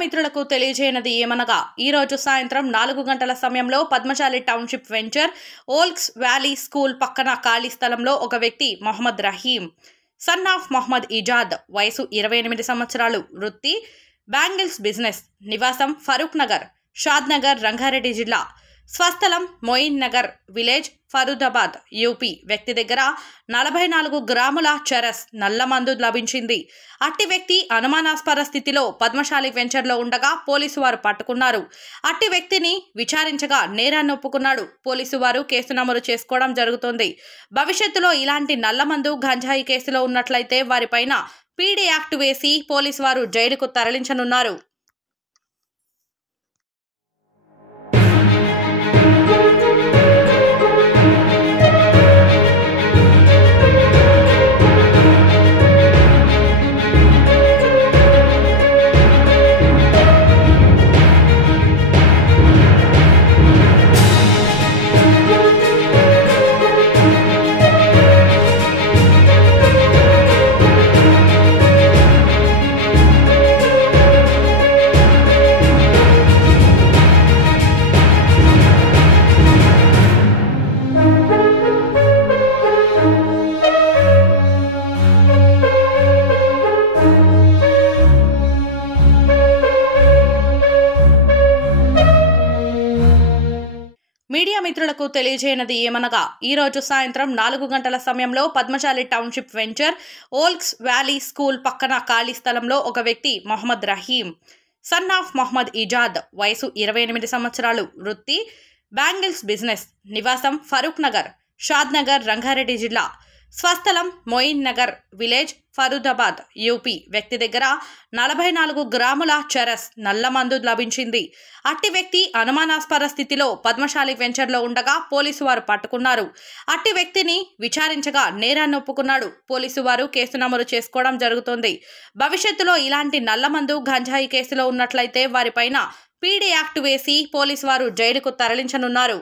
మిత్రులకు తెలియజేయనది ఏమనగా ఈ రోజు సాయంత్రం 4 గంటల సమయంలో Padmashali township venture Oaks Valley School పక్కన ఖాళీ స్థలంలో ఒక వ్యక్తి మొహమ్మద్ రహీం సన్ ఆఫ్ మొహమ్మద్ ఇజాద్ వయసు 28 సంవత్సరాలు వృత్తి బ్యాంగిల్స్ బిజినెస్ నివాసం ఫరూక్ నగర్ షాద్ నగర్ రంగారెడ్డి జిల్లా స్వస్థలం మొయిన్ నగర్ విలేజ్ ఫరూదాబాద్ యూపీ వ్యక్తి దగ్గర 44 గ్రాముల చరస్ నల్ల మందు లభించింది. అట్టి వ్యక్తి అనుమానాస్పద స్థితిలో పద్మశాలి వెంచర్లో ఉండగా పోలీసు వారు పట్టుకున్నారు. అట్టి వ్యక్తిని విచారించగా నేరాన్ని ఒప్పుకున్నాడు. పోలీసు వారు కేసు నమోదు చేసుకోవడం జరుగుతోంది. భవిష్యత్తులో ఇలాంటి నల్లమందు గంజాయి కేసులో ఉన్నట్లయితే వారిపైన పీడీ యాక్ట్ వేసి పోలీసు వారు జైలుకు తరలించనున్నారు. మీడియా మిత్రులకు తెలియజేయనది ఏమనగా ఈ రోజు సాయంత్రం 4 గంటల సమయంలో Padmashali township venture Oaks Valley School పక్కన ఖాళీ స్థలంలో ఒక వ్యక్తి మొహమ్మద్ రహీం సన్ ఆఫ్ మొహమ్మద్ ఇజాద్ వయసు 28 సంవత్సరాలు వృత్తి బ్యాంగిల్స్ బిజినెస్ నివాసం ఫరూక్ నగర్ షాద్ నగర్ రంగారెడ్డి జిల్లా స్వస్థలం మొయిన్ నగర్ విలేజ్ ఫరూదాబాద్ యూపీ వ్యక్తి దగ్గర 44 గ్రాముల చరస్ నల్ల మందు లభించింది. అట్టి వ్యక్తి అనుమానాస్పద స్థితిలో పద్మశాలి వెంచర్లో ఉండగా పోలీసు వారు పట్టుకున్నారు. అట్టి వ్యక్తిని విచారించగా నేరాన్ని ఒప్పుకున్నాడు. పోలీసు వారు కేసు నమోదు చేసుకోవడం జరుగుతోంది. భవిష్యత్తులో ఇలాంటి నల్లమందు గంజాయి కేసులో ఉన్నట్లయితే వారిపైన పీడీ యాక్ట్ వేసి పోలీసు వారు జైలుకు తరలించనున్నారు.